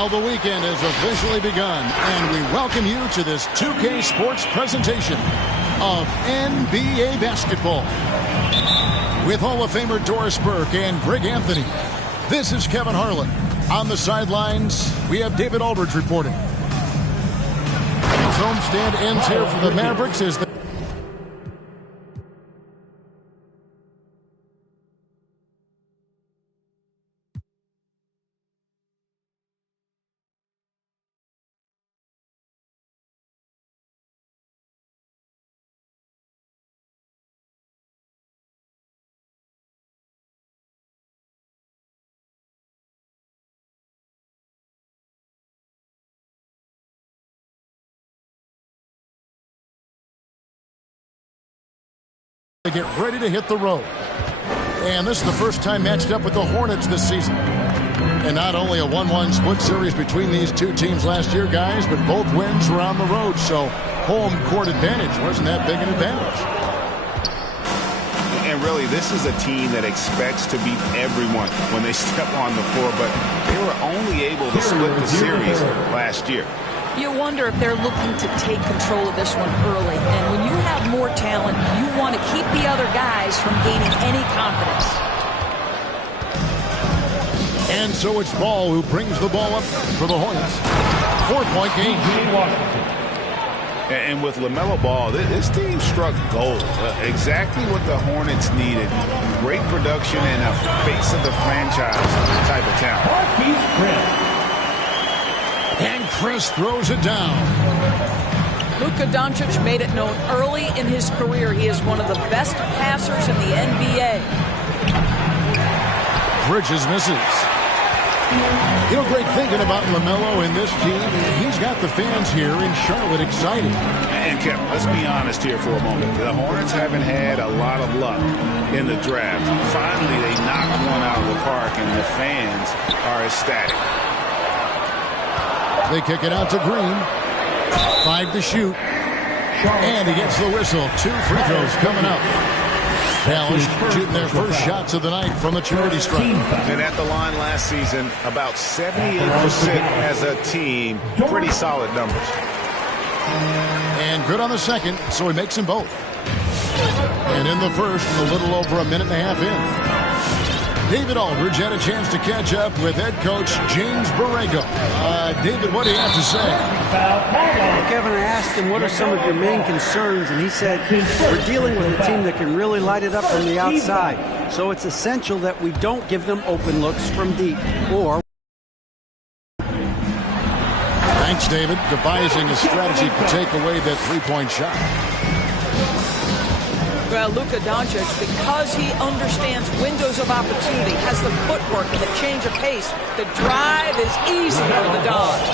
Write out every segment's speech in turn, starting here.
Well, the weekend has officially begun, and we welcome you to this 2K Sports presentation of NBA basketball. With Hall of Famer Doris Burke and Greg Anthony, this is Kevin Harlan. On the sidelines, we have David Aldridge reporting. His homestand ends here for the Mavericks as the get ready to hit the road. And this is the first time matched up with the Hornets this season. And not only a 1-1 split series between these two teams last year, guys, but both wins were on the road. So home court advantage wasn't that big an advantage. And really, this is a team that expects to beat everyone when they step on the floor, but they were only able to split the series last year. You wonder if they're looking to take control of this one early. And when you have more talent, you want to keep the other guys from gaining any confidence. And so it's Ball who brings the ball up for the Hornets. 4-point game. And with LaMelo Ball, this team struck gold. Exactly what the Hornets needed. Great production and a face of the franchise type of talent. And Chris throws it down. Luka Doncic made it known early in his career he is one of the best passers in the NBA. Bridges misses. You know, Greg, thinking about LaMelo and this team, he's got the fans here in Charlotte excited. And Kevin, let's be honest here for a moment. The Hornets haven't had a lot of luck in the draft. Finally, they knocked one out of the park, and the fans are ecstatic. They kick it out to Green. 5 to shoot. And he gets the whistle. 2 free throws coming up. Dallas shooting their first shots of the night from the charity stripe. And at the line last season, about 78% as a team. Pretty solid numbers. And good on the second, so he makes them both. And in the first, a little over a minute and a half in. David Aldridge had a chance to catch up with head coach James Borrego. David, what do you have to say? Well, Kevin, I asked him, what are some of your main concerns? And he said, we're dealing with a team that can really light it up from the outside. So it's essential that we don't give them open looks from deep. Or thanks, David, devising a strategy to take away that three-point shot. Well, Luka Doncic, because he understands windows of opportunity, has the footwork and the change of pace, the drive is easy for the Dons.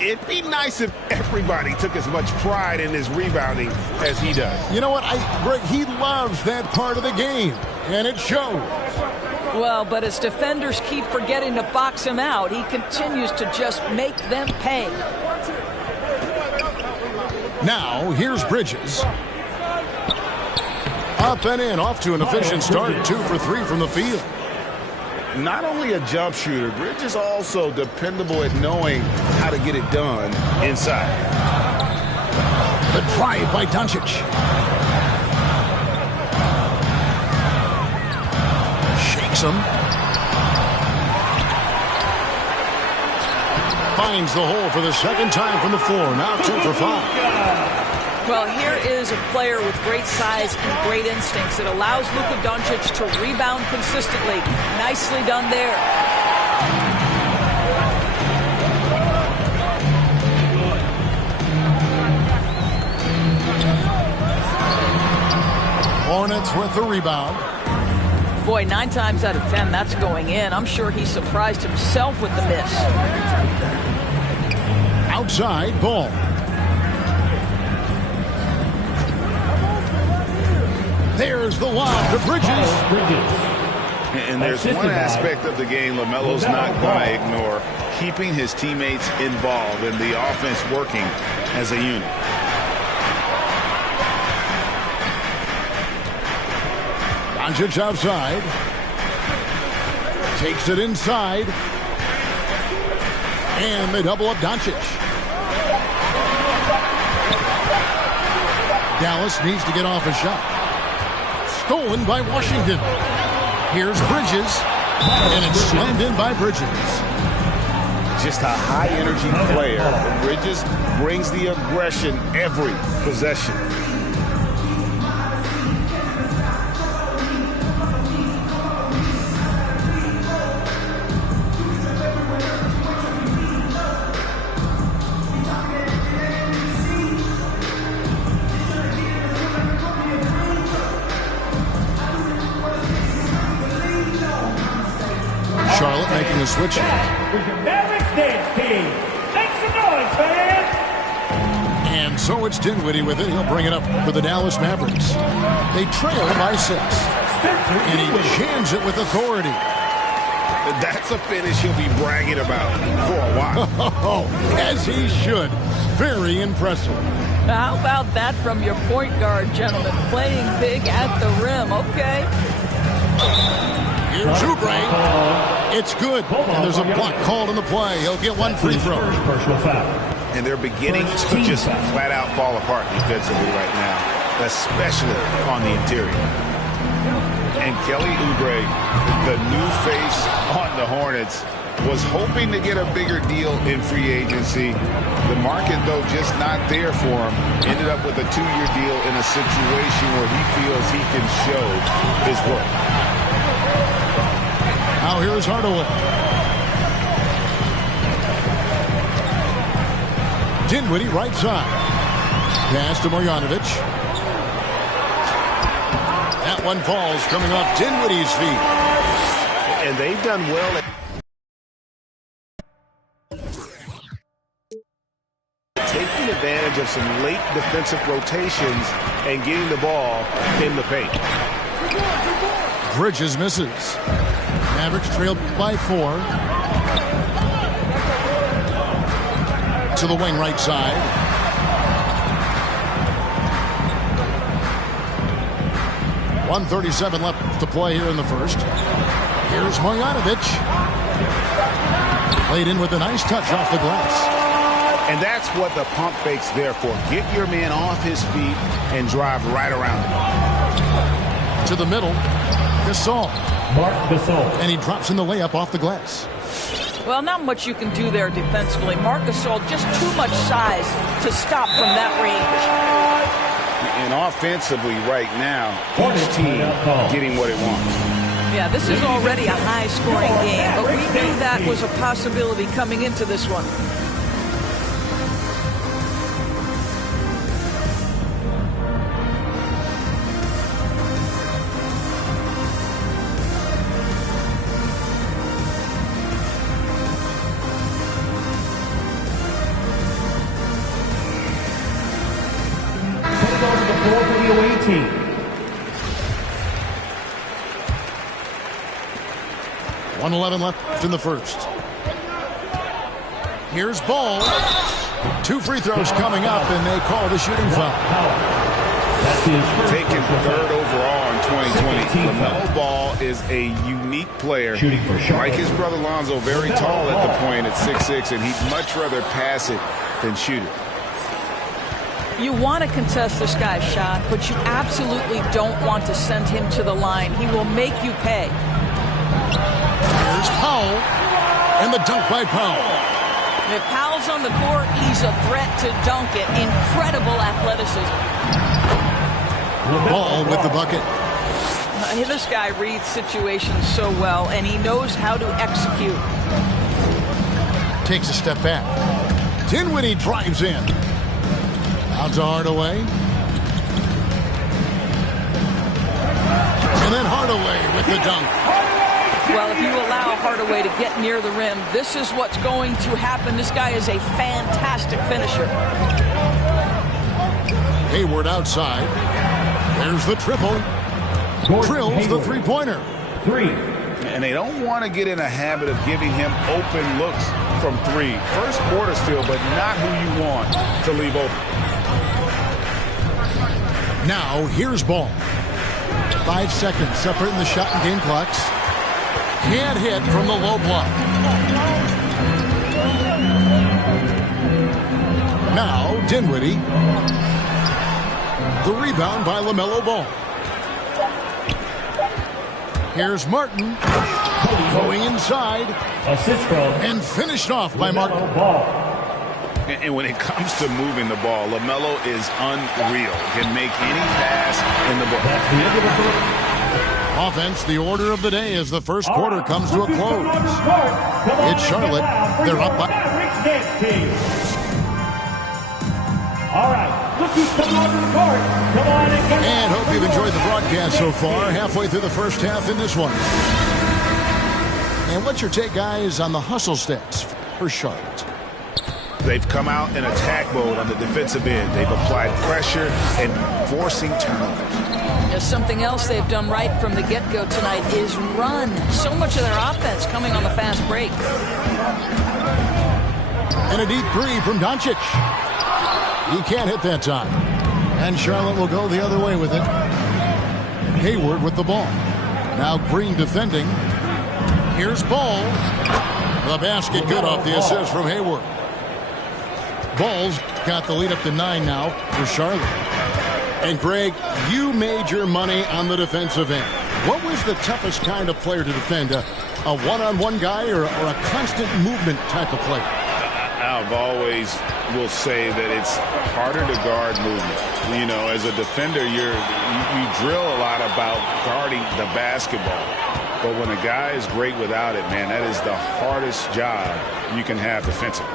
It'd be nice if everybody took as much pride in his rebounding as he does. You know what, Greg, he loves that part of the game, and it shows. Well, but as defenders keep forgetting to box him out, he continues to just make them pay. Now, here's Bridges. Up and in, off to an efficient start. 2 for 3 from the field. Not only a jump shooter, Bridges is also dependable at knowing how to get it done inside. The drive by Doncic. Shakes him. Finds the hole for the second time from the floor. Now 2 for 5. Well, here is a player with great size and great instincts. It allows Luka Doncic to rebound consistently. Nicely done there. Hornets with the rebound. Boy, 9 times out of 10, that's going in. I'm sure he surprised himself with the miss. Outside, Ball. There's the lob to Bridges. And there's one aspect of the game LaMelo's not going to ignore. Keeping his teammates involved and the offense working as a unit. Doncic outside. Takes it inside. And they double up Doncic. Dallas needs to get off a shot. Stolen by Washington. Here's Bridges. And it's slammed in by Bridges. Just a high-energy player. Bridges brings the aggression every possession. Charlotte making a switch. And so it's Dinwiddie with it. He'll bring it up for the Dallas Mavericks. They trail by 6. And he jams it with authority. That's a finish he'll be bragging about for a while. As he should. Very impressive. How about that from your point guard, gentlemen? Playing big at the rim. Okay. Here's Oubre. It's good. And there's a block called on the play. He'll get one free throw. And they're beginning to just flat out fall apart defensively right now, especially on the interior. And Kelly Oubre, the new face on the Hornets, was hoping to get a bigger deal in free agency. The market, though, just not there for him. Ended up with a 2-year deal in a situation where he feels he can show his work. Now here's Hardaway. Dinwiddie right side. Pass to Marjanovic. That one falls coming off Dinwiddie's feet. And they've done well at taking advantage of some late defensive rotations and getting the ball in the paint. Bridges misses. Mavericks trailed by 4. To the wing right side. .137 left to play here in the first. Here's Marjanovic. Played in with a nice touch off the glass. And that's what the pump fake's there for. Get your man off his feet and drive right around him. To the middle. Gasol. Marc Gasol. And he drops in the layup off the glass. Well, not much you can do there defensively. Marc Gasol, just too much size to stop from that range. And offensively right now, each team getting what it wants. Yeah, this is already a high-scoring game, but we knew that was a possibility coming into this one. Team. .111 left in the first. Here's Ball. 2 free throws coming up, and they call the shooting foul. Taken 3rd overall in 2020. LaMelo Ball is a unique player. Like his brother Lonzo, very tall at the point at 6'6", and he'd much rather pass it than shoot it. You want to contest this guy's shot, but you absolutely don't want to send him to the line. He will make you pay. Here's Powell, and the dunk by Powell. If Powell's on the court, he's a threat to dunk it. Incredible athleticism. Ball with the bucket. This guy reads situations so well, and he knows how to execute. Takes a step back. Dinwiddie drives in. Out to Hardaway. And then Hardaway with the dunk. Well, if you allow Hardaway to get near the rim, this is what's going to happen. This guy is a fantastic finisher. Hayward outside. There's the triple. Drills the three-pointer. 3. And they don't want to get in a habit of giving him open looks from 3. First quarter still, but not who you want to leave open. Now, here's Ball. 5 seconds separating the shot and game clocks. Can't hit from the low block. Now Dinwiddie. The rebound by LaMelo Ball. Here's Martin. Going inside. Assist from And finished off by Martin. Ball. And when it comes to moving the ball, LaMelo is unreal. Can make any pass in the ball. That's the end of the first. Offense, the order of the day as the first quarter comes to a close. It's Charlotte. They're up by... Mavericks dance team. All right, look who's coming onto the court. Come on and get And hope you've enjoyed the broadcast so far. Halfway through the first half in this one. And what's your take, guys, on the hustle stats for Charlotte? They've come out in attack mode on the defensive end. They've applied pressure and forcing turnovers. There's something else they've done right from the get-go tonight is run. So much of their offense coming on the fast break. And a deep three from Doncic. He can't hit that time. And Charlotte will go the other way with it. Hayward with the ball. Now Green defending. Here's Ball. The basket good off the assist from Hayward. Ball's got the lead up to 9 now for Charlotte. And Greg, you made your money on the defensive end. What was the toughest kind of player to defend? A one-on-one guy or a constant movement type of player? I've always will say that it's harder to guard movement. You know, as a defender, you drill a lot about guarding the basketball. But when a guy is great without it, man, that is the hardest job you can have defensively.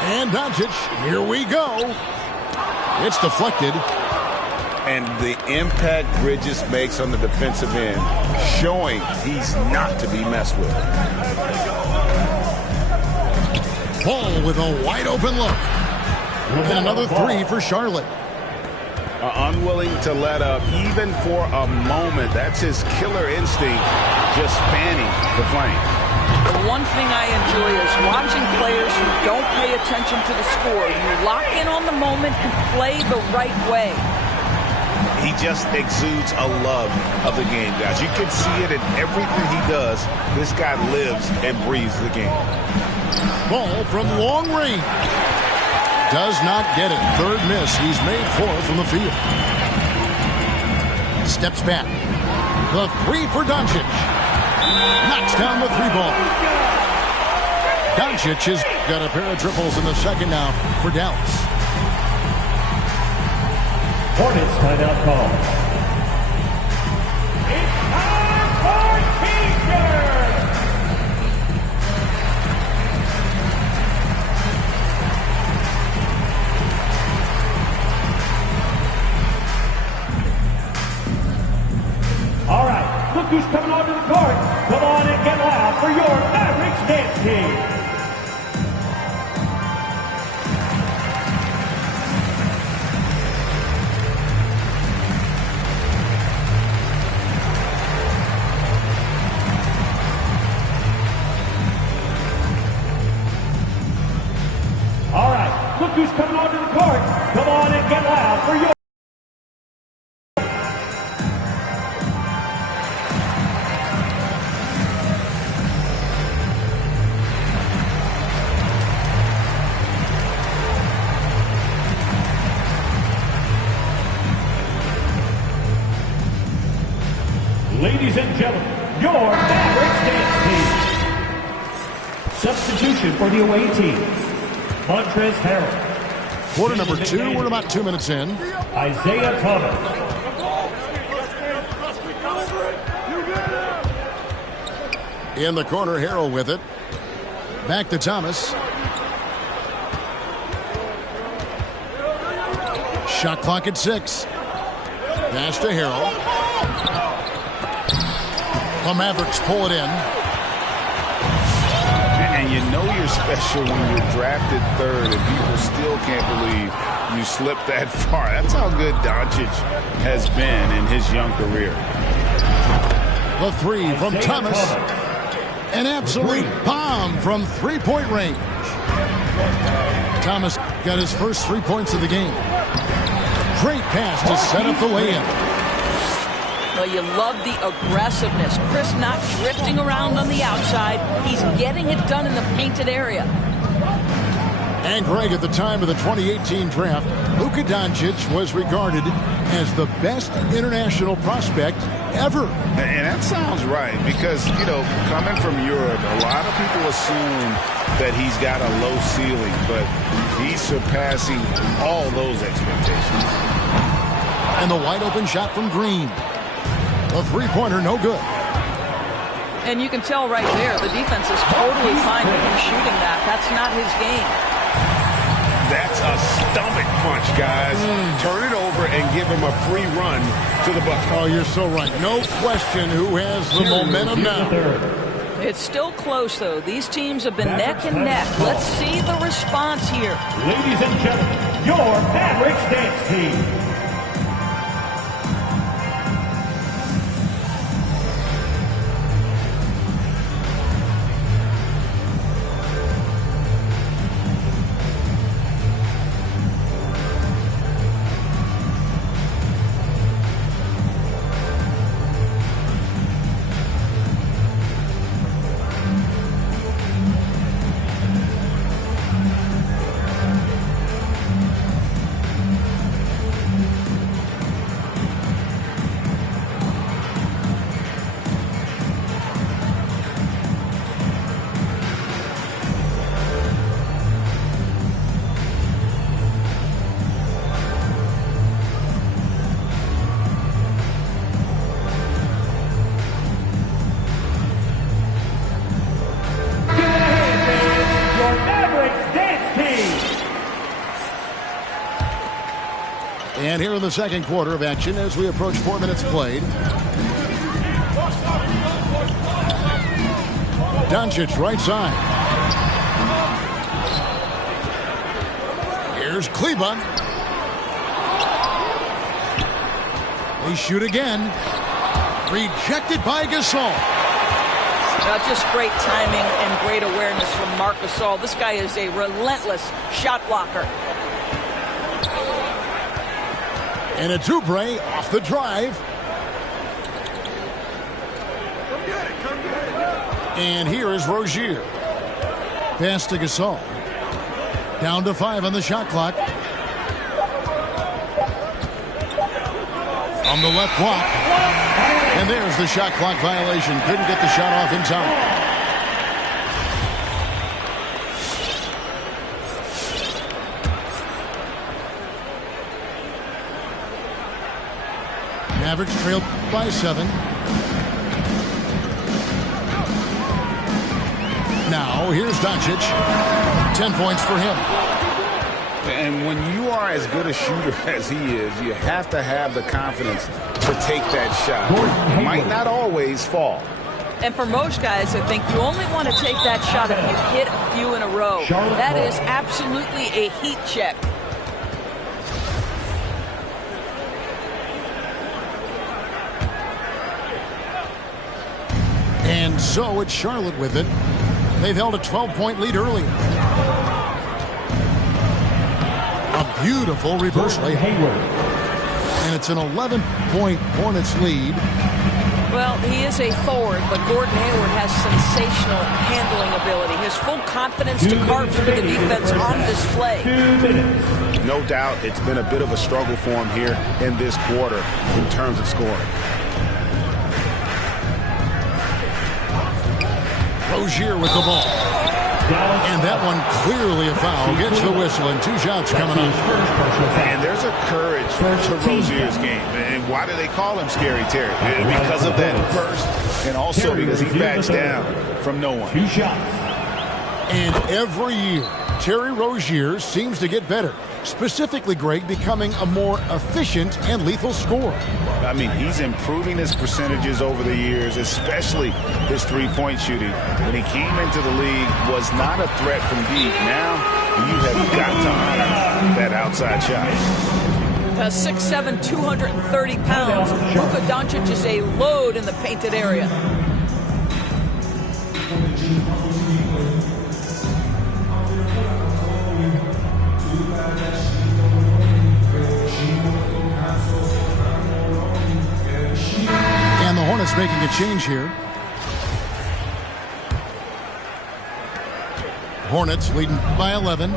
And Doncic, here we go. It's deflected. And the impact Bridges makes on the defensive end, showing he's not to be messed with. Ball with a wide open look. And another three for Charlotte. Unwilling to let up even for a moment. That's his killer instinct, just fanning the flame. The one thing I enjoy is watching players who don't pay attention to the score. You lock in on the moment and play the right way. He just exudes a love of the game, guys. You can see it in everything he does. This guy lives and breathes the game. Ball from long range. Does not get it. Third miss. He's made 4 from the field. Steps back. The three for Doncic. Knocks down the 3-ball. Doncic has got a pair of triples in the second now for Dallas. Hornets timeout call. It's time for teacher. All right, look who's coming onto the court. Come on and get loud for your Mavericks dance team. Look who's coming onto the court. Come on and get loud for your... Ladies and gentlemen, your Mavericks dance team. Substitution for the away team. Montrezl Harrell. Quarter number 2. We're about 2 minutes in. Isaiah Thomas. In the corner, Harrell with it. Back to Thomas. Shot clock at 6. Pass to Harrell. The Mavericks pull it in. And you know you're special when you're drafted 3rd and people still can't believe you slipped that far. That's how good Doncic has been in his young career. The 3 from Thomas. An absolute bomb from 3-point range. Thomas got his first 3 points of the game. Great pass to set up the lay-in. Well, you love the aggressiveness. Chris not drifting around on the outside. He's getting it done in the painted area. And Greg, at the time of the 2018 draft, Luka Doncic was regarded as the best international prospect ever. And that sounds right because, you know, coming from Europe, a lot of people assume that he's got a low ceiling, but he's surpassing all those expectations. And the wide open shot from Green. The three-pointer, no good. And you can tell right there, the defense is totally fine with him shooting that. That's not his game. That's a stomach punch, guys. Turn it over and give him a free run to the bucket. Oh, you're so right. No question who has the momentum now. It's still close, though. These teams have been neck and neck. Let's see the response here. Ladies and gentlemen, your Mavericks dance team. And here in the second quarter of action as we approach 4 minutes played. Doncic right side. Here's Kleba. They shoot again. Rejected by Gasol. Just great timing and great awareness from Marc Gasol. This guy is a relentless shot blocker. And a Oubre off the drive. And here is Rozier. Pass to Gasol. Down to 5 on the shot clock. On the left block. And there's the shot clock violation. Couldn't get the shot off in time. Mavericks trailed by 7. Now, here's Doncic. 10 points for him. And when you are as good a shooter as he is, you have to have the confidence to take that shot. It might not always fall. And for most guys, I think you only want to take that shot if you hit a few in a row. That is absolutely a heat check. And so it's Charlotte with it. They've held a 12-point lead early. A beautiful reverse layup. And it's an 11-point Hornets lead. Well, he is a forward, but Gordon Hayward has sensational handling ability. His full confidence to carve through the defense on display. No doubt it's been a bit of a struggle for him here in this quarter in terms of scoring. Rozier with the ball. And that one clearly a foul. Gets the whistle and 2 shots coming up. And there's a courage to Rozier's game. And why do they call him Scary Terry? Because of that burst and also because he backs down from no one. 2 shots. And every year, Terry Rozier seems to get better. Specifically, Greg, becoming a more efficient and lethal scorer. I mean, he's improving his percentages over the years, especially his three-point shooting. When he came into the league, was not a threat from deep. Now, you have got to honor that outside shot. 6'7", 230 pounds. Luka Doncic is a load in the painted area. And the Hornets making a change here. Hornets leading by 11.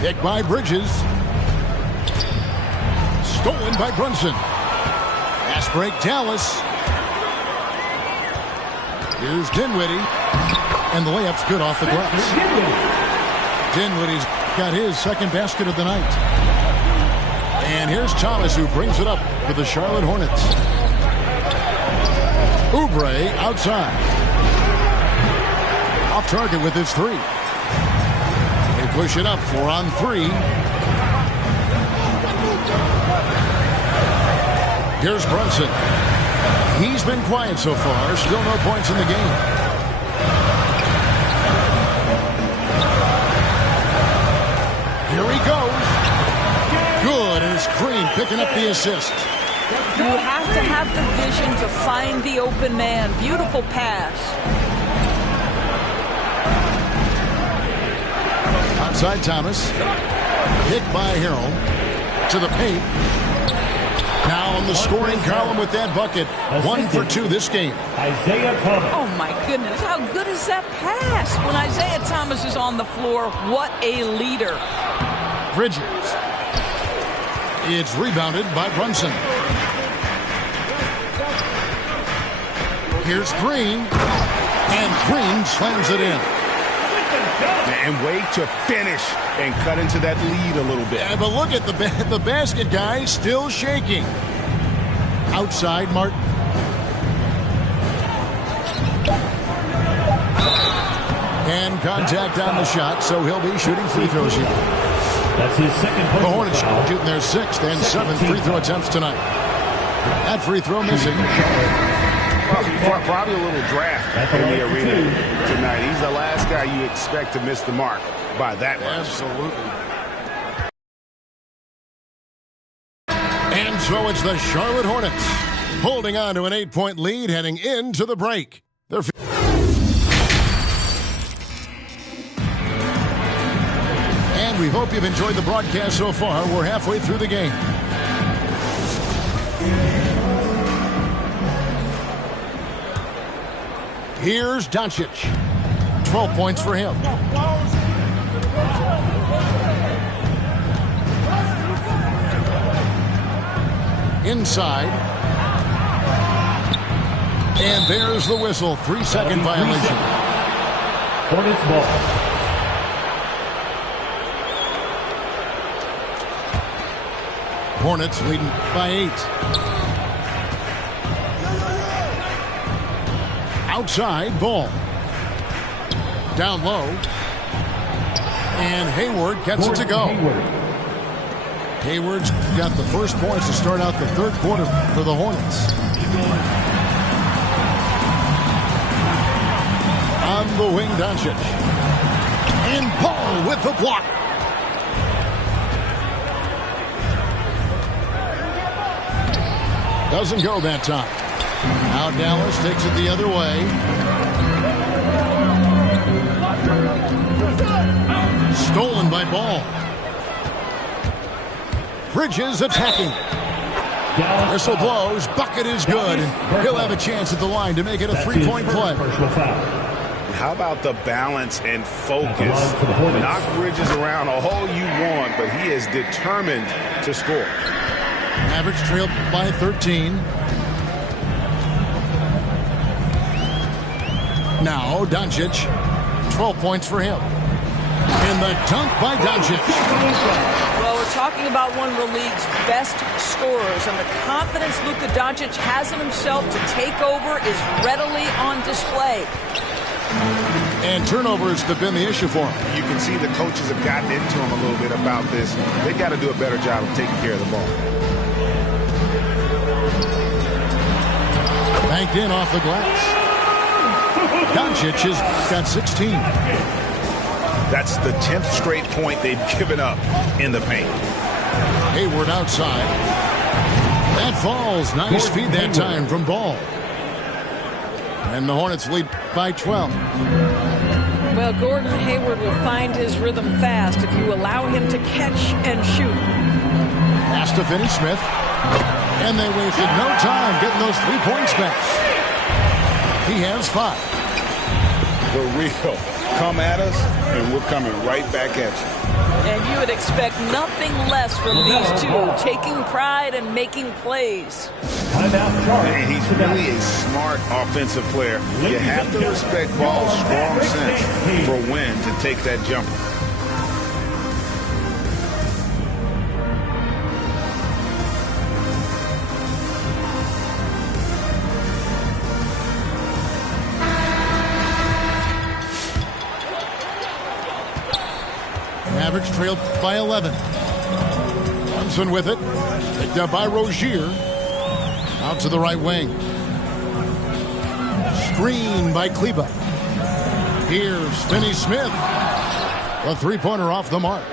Picked by Bridges. Stolen by Brunson. Fast break, Dallas. Here's Dinwiddie. And the layup's good off the glass. Dinwiddie's got his second basket of the night. And here's Thomas, who brings it up for the Charlotte Hornets. Oubre outside. Off target with his three. They push it up 4 on 3. Here's Brunson. He's been quiet so far. Still no points in the game. Here he goes. Good, and it's Green picking up the assist. You have to have the vision to find the open man. Beautiful pass. Outside Thomas. Hit by Harrell. To the paint. Now on the scoring column with that bucket. 1 for 2 this game. Isaiah Thomas. Oh, my goodness. How good is that pass? When Isaiah Thomas is on the floor, what a leader. Bridges. It's rebounded by Brunson. Here's Green. And Green slams it in. And wait to finish and cut into that lead a little bit. Yeah, but look at the basket guy still shaking. Outside Martin. And contact on the shot, so he'll be shooting free throws here. That's his second The personal Hornets foul. shooting their 6th and 7th free throw attempts tonight. That free throw missing. Probably a little draft in the arena tonight. He's the last guy you expect to miss the mark by that much. Absolutely. And so it's the Charlotte Hornets holding on to an 8-point lead heading into the break. They're and we hope you've enjoyed the broadcast so far. We're halfway through the game. Here's Doncic. 12 points for him. Inside. And there's the whistle. 3-second violation. Hornets ball. Hornets leading by 8. Outside, ball. Down low. And Hayward gets it to go. Hayward's got the first points to start out the third quarter for the Hornets. On the wing, Doncic. And Paul with the block. Doesn't go that time. Now Dallas takes it the other way. Stolen by Ball. Bridges attacking. Whistle blows. Bucket is good. And he'll have a chance at the line to make it a 3-point play. How about the balance and focus? Knock Bridges around all you want, but he is determined to score. Mavericks trailed by 13. Now Doncic, 12 points for him. And the dunk by Doncic. Well, we're talking about one of the league's best scorers, and the confidence Luka Doncic has in himself to take over is readily on display. And turnovers have been the issue for him. You can see the coaches have gotten into him a little bit about this. They got to do a better job of taking care of the ball. Banked in off the glass. Doncic has got 16. That's the 10th straight point they've given up in the paint. Hayward outside. That falls. Nice feed that time from Ball. And the Hornets lead by 12. Well, Gordon Hayward will find his rhythm fast if you allow him to catch and shoot. Pass to Finney-Smith. And they wasted no time getting those 3 points back. He has 5. The real Come at us, and we're coming right back at you. And you would expect nothing less from these two, taking pride and making plays. And he's really a smart offensive player. You have to respect Ball's strong sense for when to take that jumper. Mavericks trailed by 11. Brunson with it. Picked up by Rozier. Out to the right wing. Screen by Kleber. Here's Finney-Smith. A three-pointer off the mark.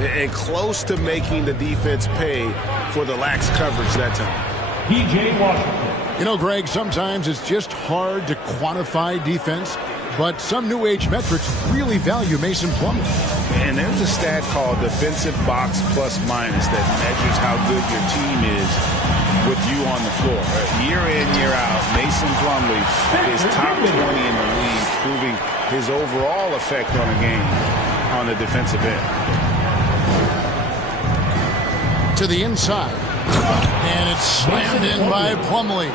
And close to making the defense pay for the lax coverage that time. P.J. Washington. You know, Greg, sometimes it's just hard to quantify defense, but some new age metrics really value Mason Plumlee. And there's a stat called defensive box plus minus that measures how good your team is with you on the floor. Year in, year out, Mason Plumlee is top 20 in the league, proving his overall effect on a game on the defensive end. To the inside. And it's slammed in by Plumlee.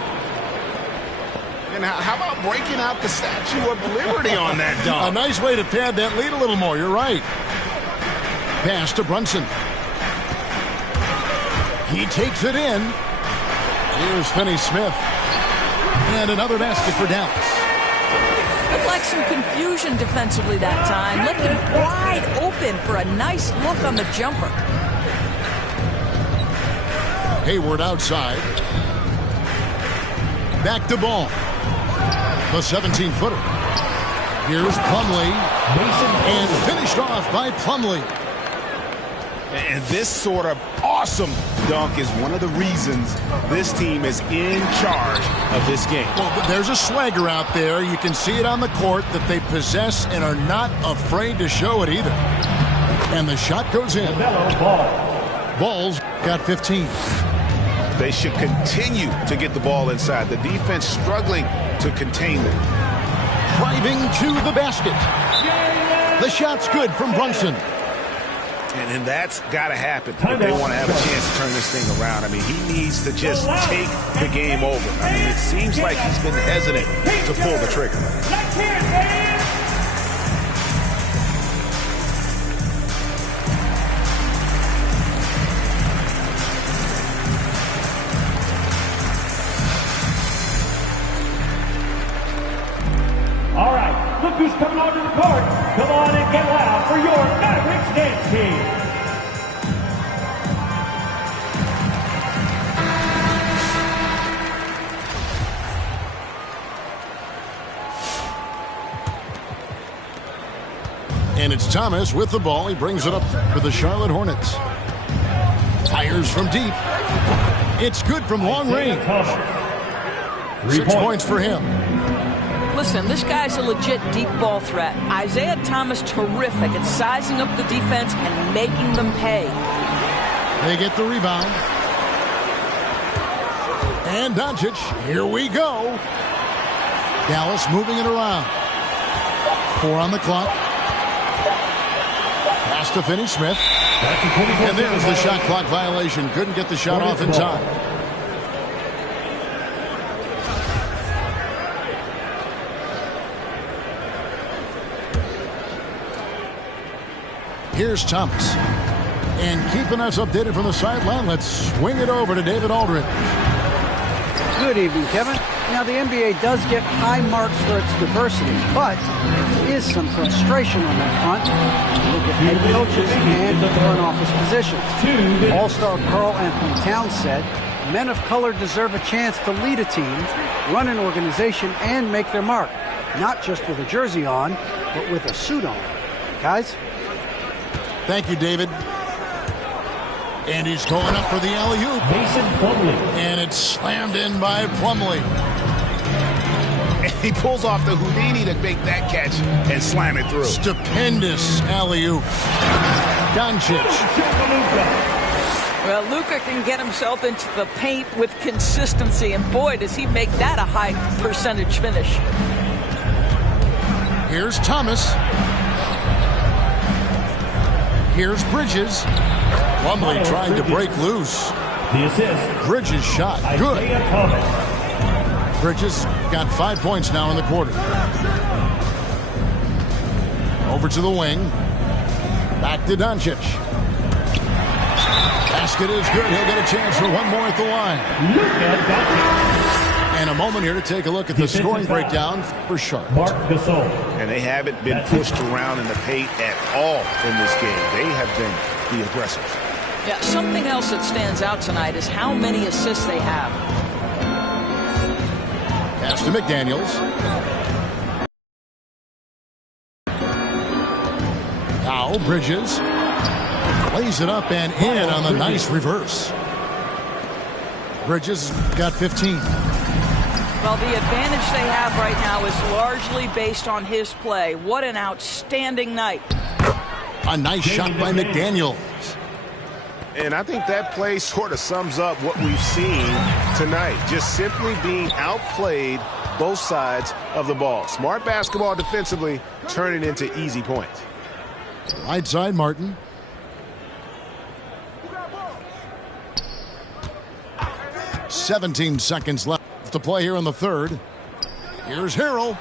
And how about breaking out the Statue of Liberty on that dunk? A nice way to pad that lead a little more. You're right. Pass to Brunson. He takes it in. Here's Finney-Smith. And another basket for Dallas. Looked like some confusion defensively that time. Left him wide open for a nice look on the jumper. Hayward outside. Back to Ball. The 17-footer. Here's Plumlee. And finished off by Plumlee. And this sort of awesome dunk is one of the reasons this team is in charge of this game. Well, there's a swagger out there. You can see it on the court that they possess and are not afraid to show it either. And the shot goes in. Ball's got 15. They should continue to get the ball inside. The defense struggling to contain them. Driving to the basket. The shot's good from Brunson. And that's got to happen if they want to have a chance to turn this thing around. I mean, he needs to just take the game over. I mean, it seems like he's been hesitant to pull the trigger. All right, look who's coming onto the court. Come on and get loud for your Mavericks dance team. And it's Thomas with the ball. He brings it up for the Charlotte Hornets. Fires from deep. It's good from long range. 6 points for him. Listen, this guy's a legit deep ball threat. Isaiah Thomas terrific at sizing up the defense and making them pay. They get the rebound. And Doncic, here we go. Dallas moving it around. 4 on the clock. Pass to Finney-Smith. And there's the shot clock violation. Couldn't get the shot off in time. Here's Thomas. And keeping us updated from the sideline, let's swing it over to David Aldridge. Good evening, Kevin. Now, the NBA does get high marks for its diversity, but there is some frustration on that front. Look at head coaches and front office positions. All-star Karl Anthony Towns said, men of color deserve a chance to lead a team, run an organization, and make their mark. Not just with a jersey on, but with a suit on. Guys? Thank you, David. And he's going up for the alley-oop. Mason Plumlee. And it's slammed in by Plumlee. And he pulls off the Houdini to make that catch and slam it through. Stupendous alley-oop. Doncic. Well, Luka can get himself into the paint with consistency, and boy, does he make that a high percentage finish. Here's Thomas. Here's Bridges. Plumlee trying to break loose. The assist. Bridges shot. Good. Isaiah Thomas. Bridges got 5 points now in the quarter. Over to the wing. Back to Doncic. Basket is good. He'll get a chance for one more at the line. Luka Doncic. And a moment here to take a look at the scoring breakdown for Charlotte. Marc Gasol. And they haven't been pushed around in the paint at all in this game. They have been the aggressors. Yeah, something else that stands out tonight is how many assists they have. Pass to McDaniels. Now Bridges lays it up and in on the nice reverse. Bridges got 15. Well, the advantage they have right now is largely based on his play. What an outstanding night. A nice shot by McDaniels. And I think that play sort of sums up what we've seen tonight. Just simply being outplayed both sides of the ball. Smart basketball defensively, turning into easy points. Right side, Martin. "17 seconds left to play here in the third. Here's Harrell.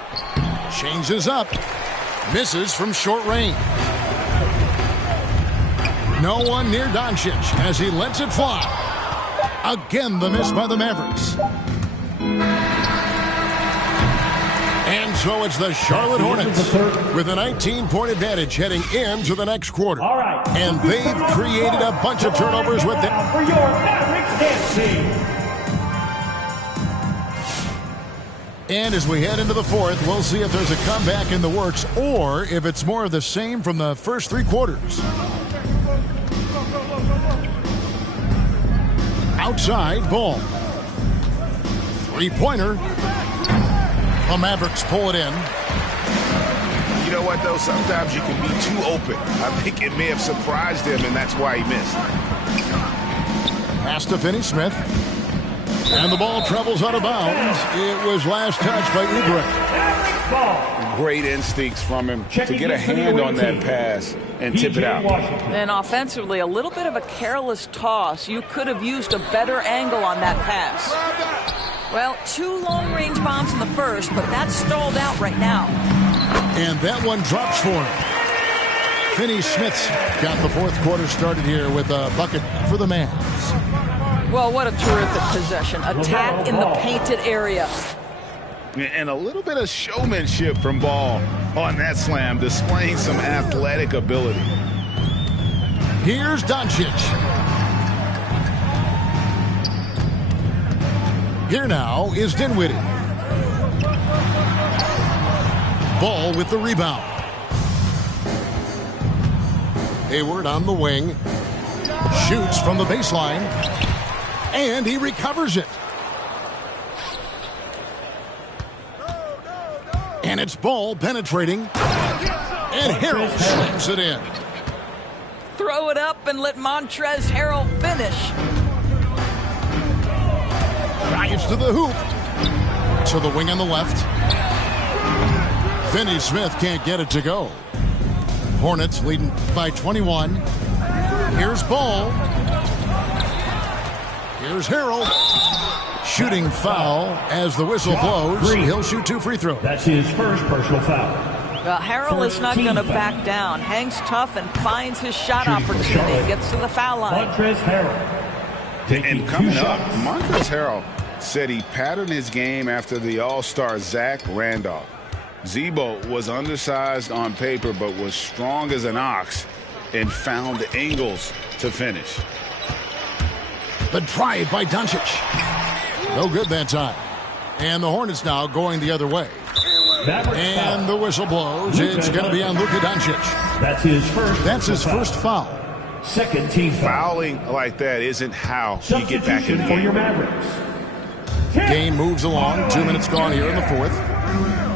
Changes up. Misses from short range. No one near Doncic as he lets it fly. Again, the miss by the Mavericks. And so it's the Charlotte Hornets with a 19-point advantage heading into the next quarter. All right. And they've created a bunch of turnovers with them. For your Mavericks dance team. And as we head into the fourth, we'll see if there's a comeback in the works or if it's more of the same from the first three quarters. Outside, Ball. Three-pointer. The Mavericks pull it in. You know what, though? Sometimes you can be too open. I think it may have surprised him, and that's why he missed. Pass to Finney-Smith. And the ball travels out of bounds. It was last touched by Oubre. Great instincts from him to get a hand on that pass and tip it out. And offensively, a little bit of a careless toss. You could have used a better angle on that pass. Well, 2 long-range bombs in the first, but that's stalled out right now. And that one drops for him. Finney-Smith's got the fourth quarter started here with a bucket for the Mavs. Well, what a terrific possession. Attack in the painted area. And a little bit of showmanship from Ball on that slam, displaying some athletic ability. Here's Doncic. Here now is Dinwiddie. Ball with the rebound. Hayward on the wing. Shoots from the baseline. And he recovers it. And it's Ball penetrating. And Harrell slams it in. Throw it up and let Montrezl Harrell finish. Drives to the hoop. To the wing on the left. Finney-Smith can't get it to go. Hornets leading by 21. Here's Ball. Here's Harrell. Shooting foul as the whistle blows. He'll shoot 2 free throws. That's his first personal foul. Well, Harrell is not going to back down. Hangs tough and finds his shot opportunity. Gets to the foul line. Montrezl Harrell. And coming up, Montrezl Harrell said he patterned his game after the All-Star Zach Randolph. Zebo was undersized on paper but was strong as an ox and found angles to finish. The drive by Doncic. No good that time. And the Hornets now going the other way. And the whistle blows. It's going to be on Luka Doncic. That's his first foul. Second team foul. Fouling like that isn't how you get back in the for game. your Mavericks. Game moves along. 2 minutes gone here in the fourth.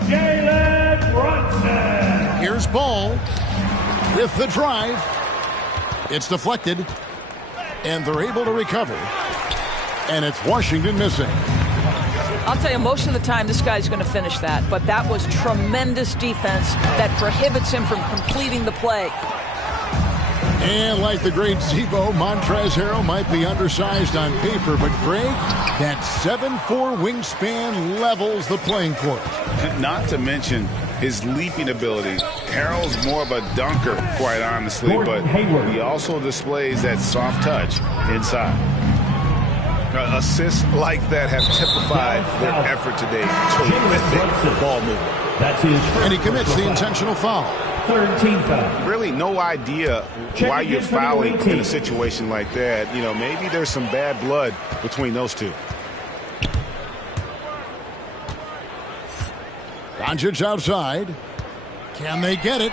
Jalen Brunson. Here's Ball with the drive. It's deflected. And they're able to recover. And it's Washington missing. I'll tell you, most of the time this guy's going to finish that, but that was tremendous defense that prohibits him from completing the play. And like the great Zebo, Montrezl Harrell might be undersized on paper, but Greg, that 7'4" wingspan levels the playing court. Not to mention his leaping ability. Harrell's more of a dunker, quite honestly, but he also displays that soft touch inside. Assists like that have typified their effort today. Terrific ball movement. That's his first. And he commits the intentional foul. Third team foul. Really no idea why you're fouling in a situation like that. You know, maybe there's some bad blood between those two. Doncic outside. Can they get it?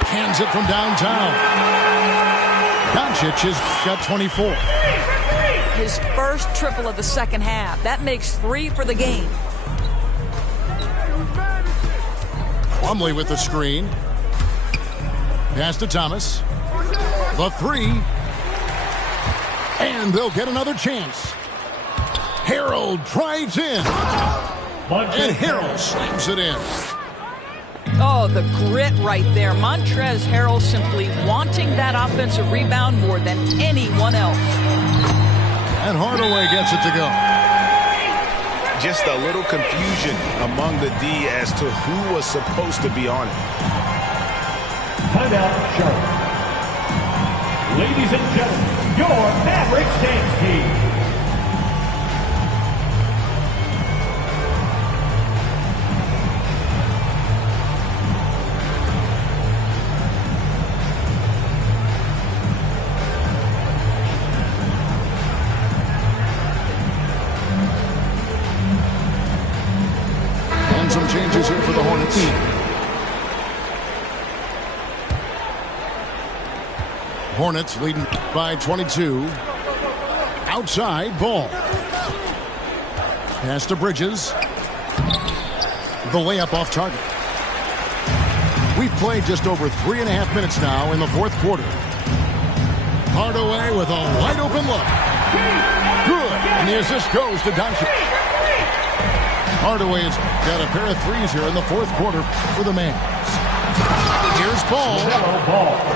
Cans it from downtown. Doncic has got 24. His first triple of the second half. That makes 3 for the game. Plumlee with the screen. Pass to Thomas. The 3. And they'll get another chance. Harrell drives in. And Harrell slams it in. Oh, the grit right there. Montrezl Harrell simply wanting that offensive rebound more than anyone else. And Hardaway gets it to go. Just a little confusion among the D as to who was supposed to be on it. Timeout, Charlotte. Ladies and gentlemen, your Mavericks dance team. And some changes here for the Hornets. Hornets leading by 22. Outside ball. Pass to Bridges. The layup off target. We've played just over 3.5 minutes now in the fourth quarter. Hardaway with a wide open look. Good. And the assist goes to Doncic. Hardaway's got a pair of threes here in the fourth quarter for the Mavs. Here's Ball.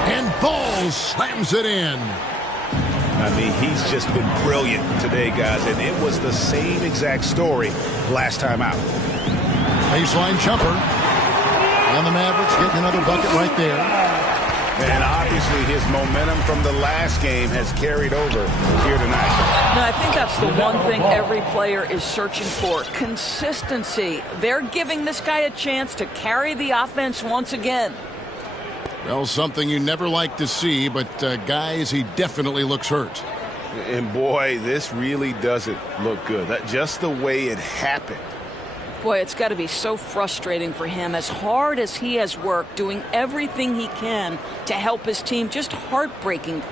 And Ball slams it in. I mean, he's just been brilliant today, guys, and it was the same exact story last time out. Baseline jumper. And the Mavericks getting another bucket right there. And obviously his momentum from the last game has carried over here tonight. No, I think that's the one thing every player is searching for. Consistency. They're giving this guy a chance to carry the offense once again. Well, something you never like to see, but guys, he definitely looks hurt. And boy, this really doesn't look good. Just the way it happened. Boy, it's got to be so frustrating for him. As hard as he has worked, doing everything he can to help his team, just heartbreaking.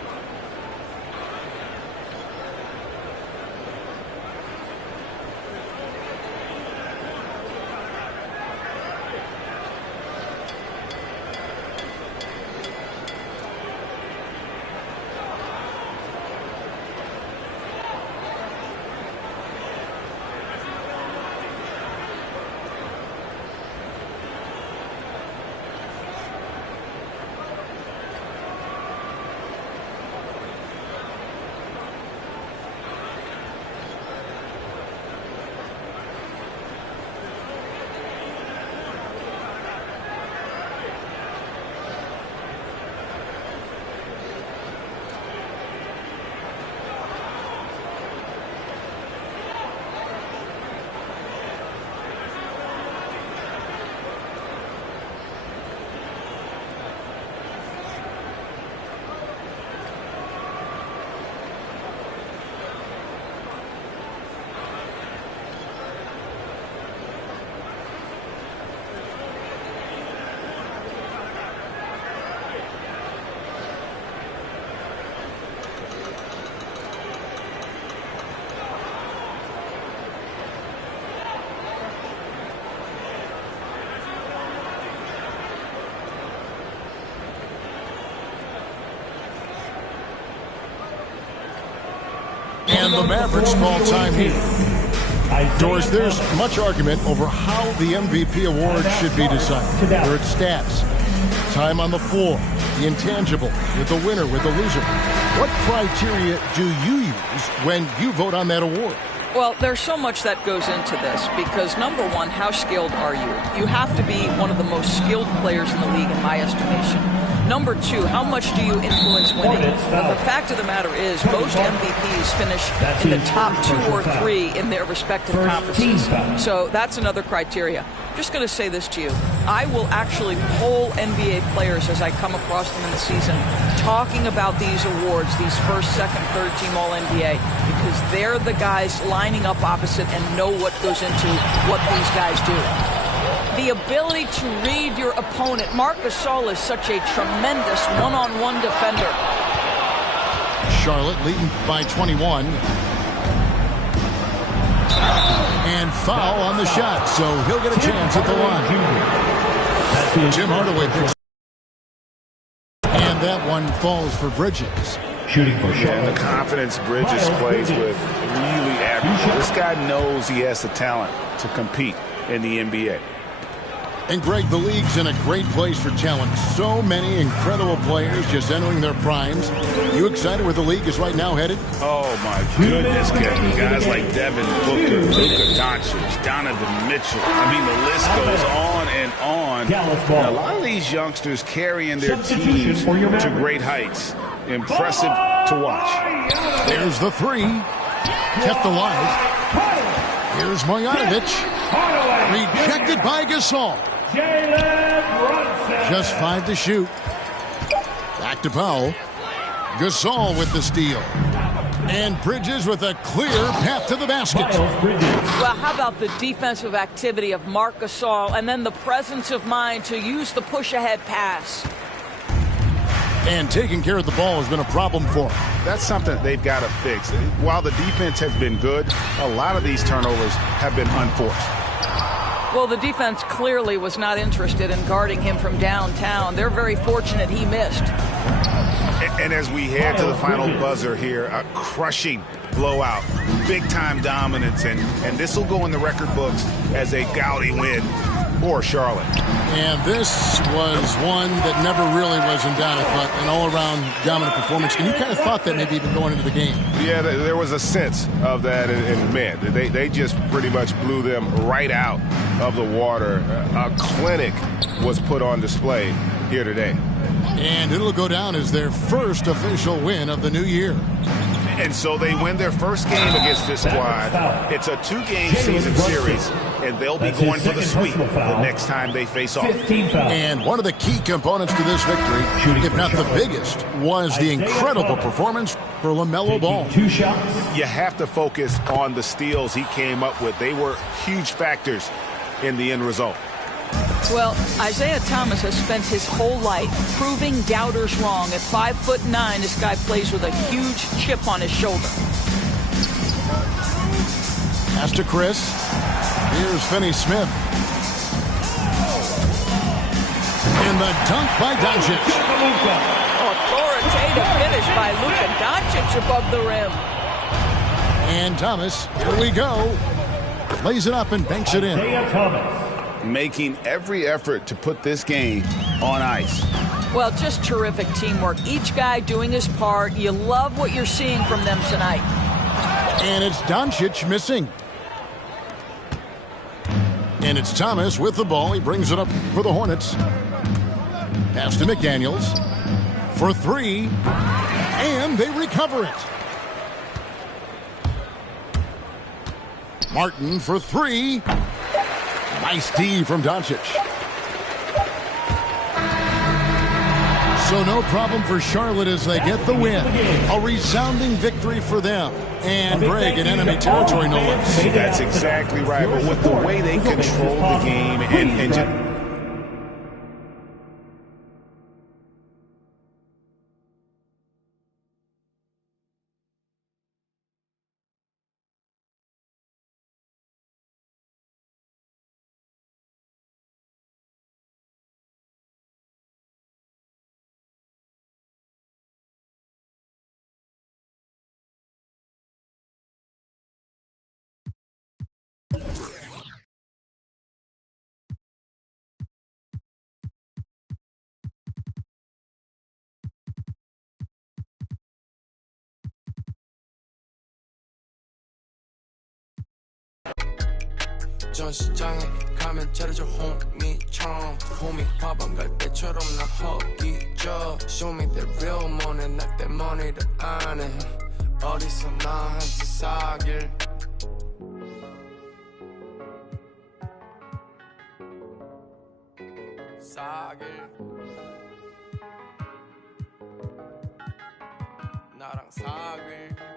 And the Mavericks call time here. Doris, there's much argument over how the MVP award should be decided. There are stats, time on the floor, the intangible, with the winner, with the loser. What criteria do you use when you vote on that award? Well, there's so much that goes into this because, number one, how skilled are you? You have to be one of the most skilled players in the league, in my estimation. Number two, how much do you influence winning? Well, the fact of the matter is most MVPs finish in the top 2 or 3 in their respective conferences. So that's another criteria. I'm just going to say this to you. I will actually poll NBA players as I come across them in the season talking about these awards, these first, second, third team All-NBA, because they're the guys lining up opposite and know what goes into what these guys do. The ability to read your opponent. Marc Gasol is such a tremendous one-on-one defender. Charlotte leading by 21. And foul on the shot, so he'll get a chance at the line. Tim Hardaway picks. And that one falls for Bridges. Shooting for Charlotte. And the confidence Bridges plays with really admirable. This guy knows he has the talent to compete in the NBA. And Greg, the league's in a great place for talent. So many incredible players just entering their primes. You excited where the league is right now headed? Oh, my goodness, Kevin. Guys like Devin Booker, Luka Doncic, Donovan Mitchell. I mean, the list goes on and on. And a lot of these youngsters carrying their teams to great heights. Impressive to watch. There's the three. Kept alive. Here's Marjanovic. Rejected by Gasol. Just 5 to shoot. Back to Powell. Gasol with the steal. And Bridges with a clear path to the basket. Well, how about the defensive activity of Marc Gasol and then the presence of mind to use the push-ahead pass. And taking care of the ball has been a problem for him. That's something they've got to fix. While the defense has been good, a lot of these turnovers have been unforced. Well, the defense clearly was not interested in guarding him from downtown. They're very fortunate he missed. And as we head to the final buzzer here, a crushing blowout, big-time dominance, and this will go in the record books as a gaudy win for Charlotte. And this was one that never really was in doubt. I thought an all-around dominant performance. And you kind of thought that maybe even going into the game. Yeah, there was a sense of that, and man, they just pretty much blew them right out of the water. A clinic was put on display here today. And it'll go down as their first official win of the new year. And so they win their first game against this squad. It's a 2-game season series, and they'll be going for the sweep the next time they face off. And one of the key components to this victory, if not the biggest, was the incredible performance for LaMelo Ball. 2 shots. You have to focus on the steals he came up with. They were huge factors in the end result. Well, Isaiah Thomas has spent his whole life proving doubters wrong. At 5'9", this guy plays with a huge chip on his shoulder. Pass to Chris. Here's Finney-Smith. And the dunk by Doncic. Authoritative finish by Luka Doncic above the rim. And Thomas, here we go. Lays it up and banks it in. Isaiah Thomas. Making every effort to put this game on ice. Well, just terrific teamwork. Each guy doing his part. You love what you're seeing from them tonight. And it's Doncic missing. And it's Thomas with the ball. He brings it up for the Hornets. Pass to McDaniels for 3. And they recover it. Martin for 3. Nice D from Doncic. So no problem for Charlotte as they get the win. A resounding victory for them. And Greg in enemy territory, no less. That's exactly right. But with the way they control the game and just 전시장에 가면 차려줘 홈이처럼 홈이 밥안 갈 때처럼 나 허기져 Show me that real money not that money를 안 해 어디서 나한테 사길 나랑 사귈